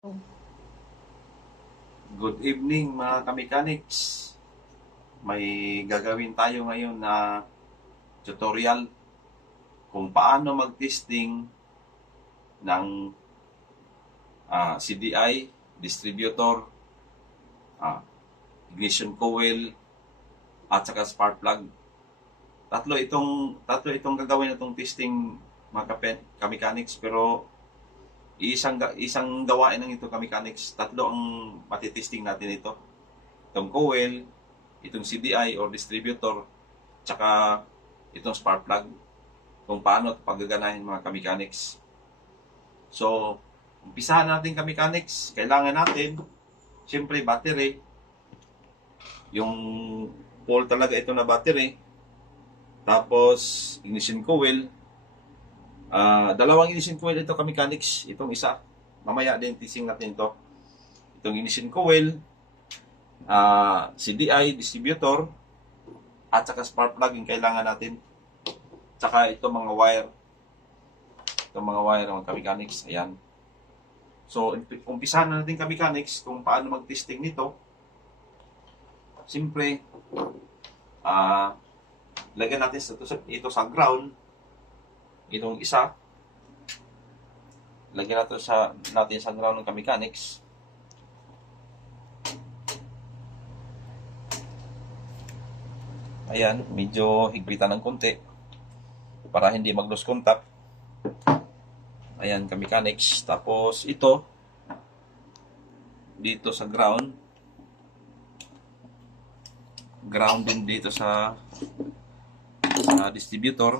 Good evening mga kamechanics. May gagawin tayo ngayon na tutorial kung paano mag-testing ng CDI, distributor, ignition coil, at saka spark plug. Tatlo itong gagawin na itong testing mga kamechanics, pero isang gawain ng ito kamechanics. Tatlo ang matitesting natin ito. Itong coil, itong CDI or distributor, tsaka itong spark plug, kung paano ito paggaganahin mga kamechanics. So, umpisahan natin kamechanics. Kailangan natin, siyempre, battery. Yung pole talaga ito na battery. Tapos, ignition coil. Dalawang ignition coil ito kamechanics. Itong isa. Mamaya din testing natin ito. Itong ignition coil, CDI, distributor, at saka spark plug yung kailangan natin. Tsaka ito mga wire. Itong mga wire ng kamechanics. Ayan. So, umpisahan na natin kamechanics kung paano mag-testing nito. Siyempre, lagyan natin ito sa ground. Itong isa. Lagyan natin sa ground ng kamechanics. Ayan, medyo higpitan ng konti para hindi mag-lose contact. Ayan, kamechanics. Tapos ito dito sa ground. Ground din dito sa distributor.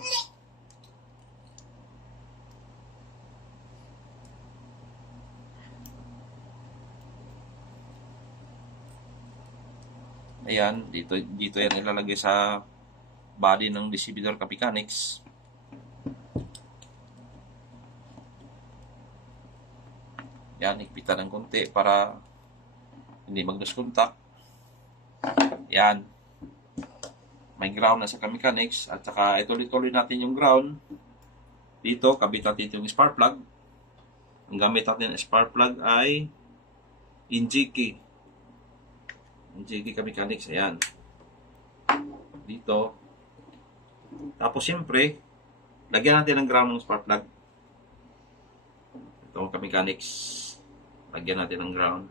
Ayan, dito yan ilalagay sa body ng distributor kamechanics. Yan, higpitan ng konti para hindi mag-lose contact. Yan. May ground na sa kamechanics. At saka ituloy-tuloy natin yung ground. Dito, kabit natin yung spark plug. Ang gamit natin ng spark plug ay Injiki. Injiki kamechanics. Ayan. Dito. Tapos siyempre, lagyan natin ng ground ng spark plug. Itong kamechanics. Lagyan natin ng ground.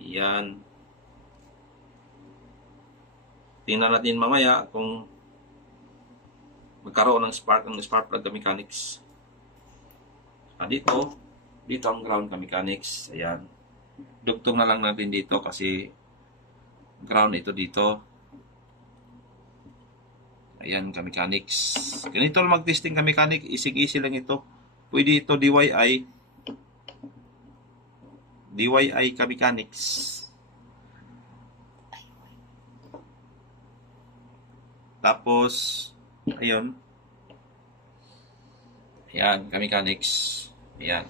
Yan. Tingnan natin mamaya kung magkaroon ng spark plug kamechanics. Dito ang ground kamechanics. Ayan. Dugtong na lang natin dito kasi ground ito dito. Ayan, kamechanics. Ganito lang mag-testing kamechanics. Easy lang ito. Pwede ito DIY kamechanics. Tapos, ayun. Ayan, kamechanics. Ayan.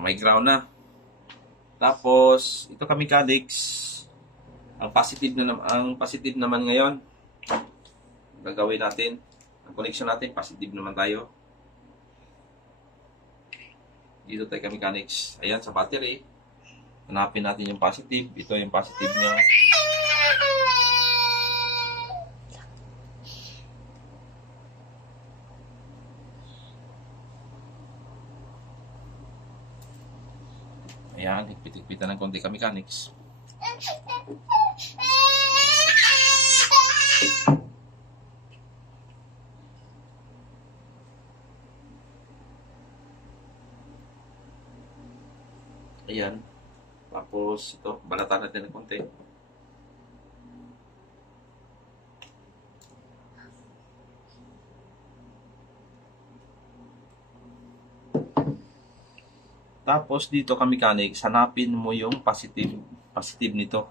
May ground na. Tapos, ito kamechanics. Ang positive naman ngayon. Gagawin natin. Ang connection natin, positive naman tayo. Dito tayo kamechanics. Ayan, sa battery. Hanapin natin yung positive. Ito yung positive niya. Ayan, higpit-higpitan ng konti kamechanics. Ayan. Tapos ito, balatan natin ng konti. Tapos dito kamechanics, hanapin mo yung positive nito.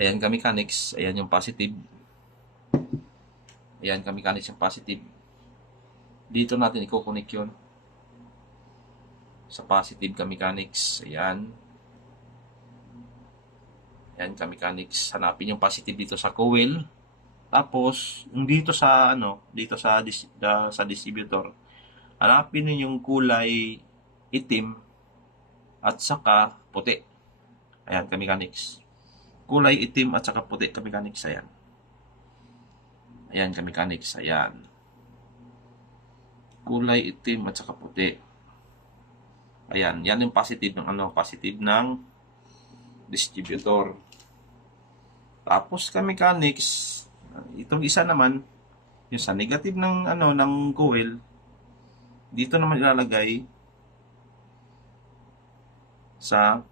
Ayan kamechanics, ayan yung positive. Ayan kamechanics yung positive. Dito natin i-connect yun. Sa positive kamechanics. Ayan. Ayan kamechanics. Hanapin yung positive dito sa coil. Tapos, dito sa distributor, Hanapin niyo yung kulay itim at saka puti. Ayan, ka-mechanics. Kulay itim at saka puti, ka-mechanics. Ayan. Ayan, ka-mechanics. Ayan. Kulay itim at saka puti. Ayan, yan yung positive ng positive ng distributor. Tapos ka-mechanics, itong isa naman, yung sa negative ng ng coil, dito naman ilalagay sa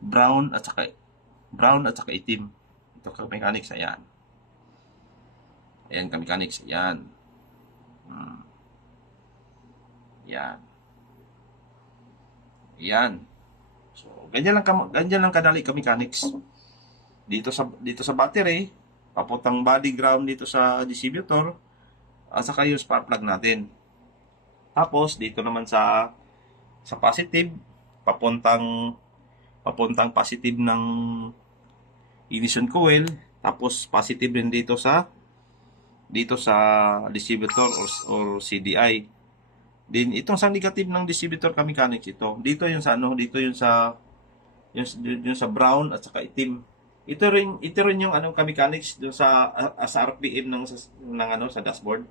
brown at saka itim. Ito ka-mechanics, ayan. Ayan ka-mechanics, ayan. Ayan. Ayan. So, ganyan lang kadali ka-mechanics. Dito sa battery, papuntang body ground dito sa distributor, at saka yung spark plug natin. Tapos dito naman sa positive, papuntang positive ng ignition coil, tapos positive din dito sa distributor or CDI. Din itong sa negative ng distributor ka-mechanics ito. Dito yung sa yung sa brown at saka itim. Ito rin yung ka-mechanics dun sa RPM ng sa dashboard.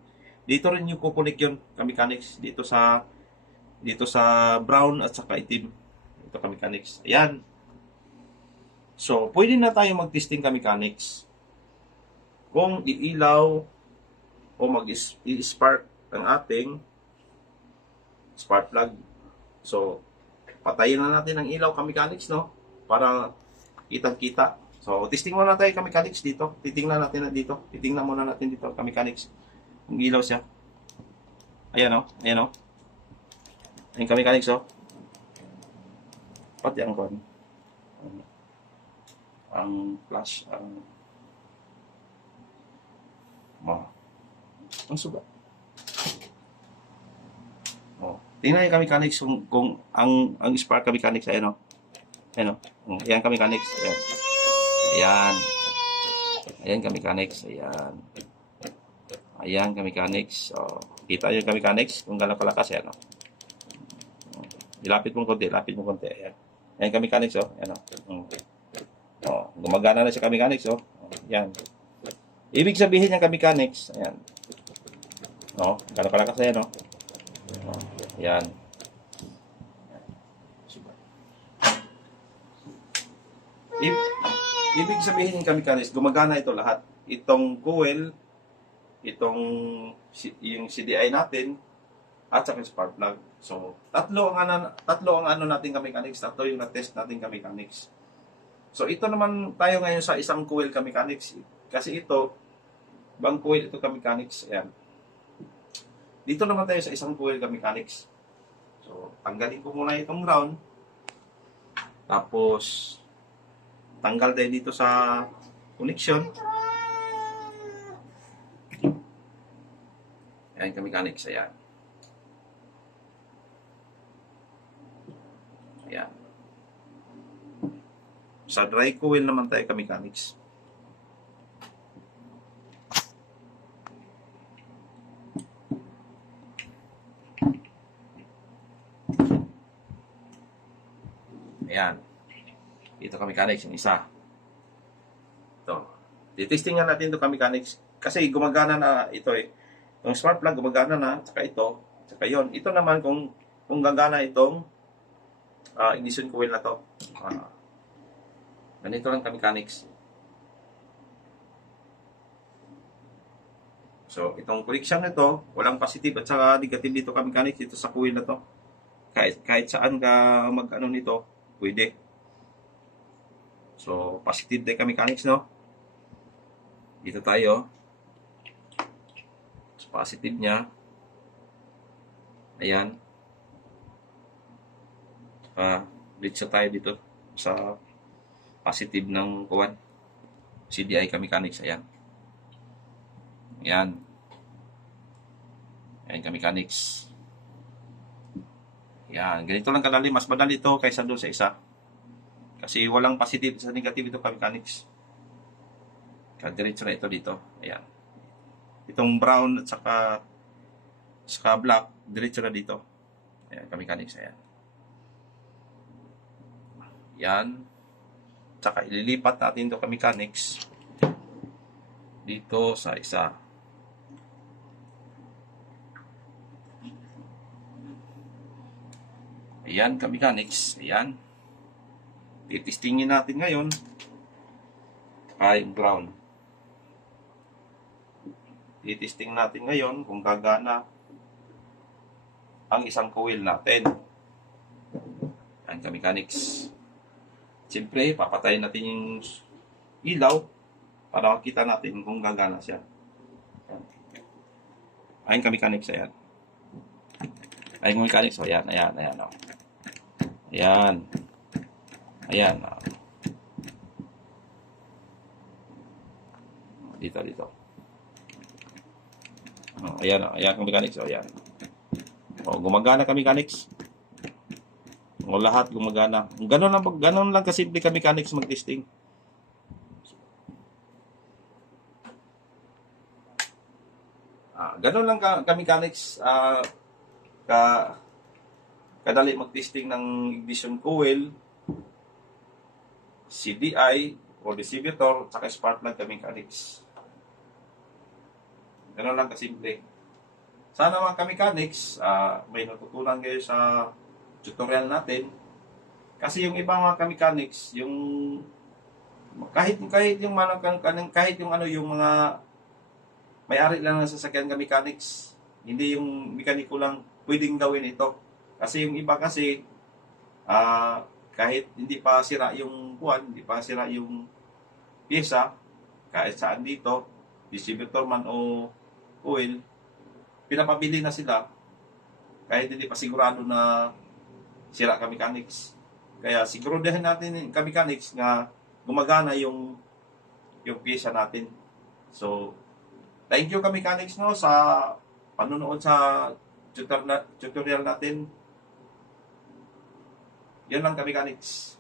Dito rin yung kukunik yun ka-mechanics dito sa brown at saka itim. Ito ka-mechanics. Ayan. So, pwede na tayo mag-testing ka-mechanics. Kung iilaw o mag-spark ang ating spark plug. So, patayin na natin ang ilaw ka-mechanics, no? Para kitang-kita. So, testing muna tayo ka-mechanics dito. Titingnan natin dito. Titingnan muna natin dito ka-mechanics. Kung ilaw siya. Ayan, oh. Ayan, oh. Ayan ka-mechanics, oh. Pati ang flash, ang sugat. Oh. Tingnan yung ka-mechanics kung ang spark ka-mechanics, ayan, oh. Ayan, oh. Ayan ka-mechanics, ayan. Ayan. Ayan ka-mechanics, ayan. Ayan ka-mechanics. Oh. Kita yung ka-mechanics kung gano'n kalakas, ayan, oh. Ilapit mo konti, ayan. Ayan ka-mechanics, oh. Ayan, oh. Oh, gumagana na siya ka-mechanics, oh. Ayan. Ibig sabihin ng ka-mechanics, ayan. Oh, gano'n kalakas, ayan, oh. Oh, ayan. Ibig sabihin ng ka-mechanics, gumagana ito lahat. Itong coil, yung CDI natin, at saka spark plug. So, tatlo ang natin ka-mechanics, tatlo yung na-test natin ka-mechanics. So, ito naman tayo ngayon sa isang coil ka-mechanics. Kasi ito, bang coil ito ka-mechanics. Ayan. Dito naman tayo sa isang coil ka-mechanics. So, tanggalin ko muna itong ground. Tapos, tanggal tayo dito sa connection. Ayan ka-mechanics. Ayan. Ayan. Sa dry coil naman tayo ka-mechanics. Ayan. Ito ka-mechanics, yung isa. Ito. Titesting nga natin ito ka-mechanics. Kasi gumagana na ito eh. Yung spark plug gumagana na, tsaka ito, tsaka yon. Ito naman kung gagana itong ignition coil na to. Ganito lang ka-mechanics. So, itong connection nito, walang positive at saka negative dito ka-mechanics dito sa coil na to. Kahit saan ka mag-ano nito, pwede. So, positive tayo ka-mechanics, no? Dito tayo. So, positive niya. Ayan. Dito tayo dito sa positive ng kuwan. CDI ka-mechanics. Ayan. Ayan. Ayan ka-mechanics. Ayan. Ganito lang kadali. Mas madali ito kaysa doon sa isa. Kasi walang positive sa negative ito ka-mechanics. Kadiretso na ito dito. Ayan. Itong brown at saka Saka black, diretso na dito. Ayan, ka-mechanics, ayan. Yan. Tsaka ililipat natin ito ka-mechanics dito sa isa. Ayan, ka-mechanics. Ayan. Titistingin natin ngayon yung ground. Titisting natin ngayon kung gagana ang isang coil natin. Ayan, ka-mechanics. Siyempre, papatayin natin yung ilaw para makita natin kung gagana siya. Ayan, ka-mechanics. Ayan. Ayan, ka-mechanics. Ayan, ayan, ayan. Oh. Ayan. Ayan. Oh. Dito, dito. Oh, ayan, oh. Ayan, ka-mechanics. Oh, ayan. Oh, gumagana ka-mechanics. O lahat gumagana. Ganun lang kasimple ka-mechanics mag-testing. Ganun lang ka-mechanics kadali mag-testing ng ignition coil, CDI o distributor, saka spark plug ka-mechanics. Ganun lang kasimple. Sana mga ka-mechanics, may natutunan kayo sa tutorial natin. Kasi yung ibang mga ka-mechanics, yung kahit yung mga may-ari lang ng sasakyan ka-mechanics, hindi yung mekaniko lang pwedeng gawin ito. Kasi yung iba kasi kahit hindi pa sira yung buwan, hindi pa sira yung pyesa, kahit saan dito, distributor man o oil, pinapabili na sila kahit hindi pa sigurado na sira ka-mechanics. Kaya siguraduhin natin ka-mechanics na gumagana yung pyesa natin. So, thank you ka-mechanics no sa panonood sa tutorial natin. Yan lang ka-mechanics.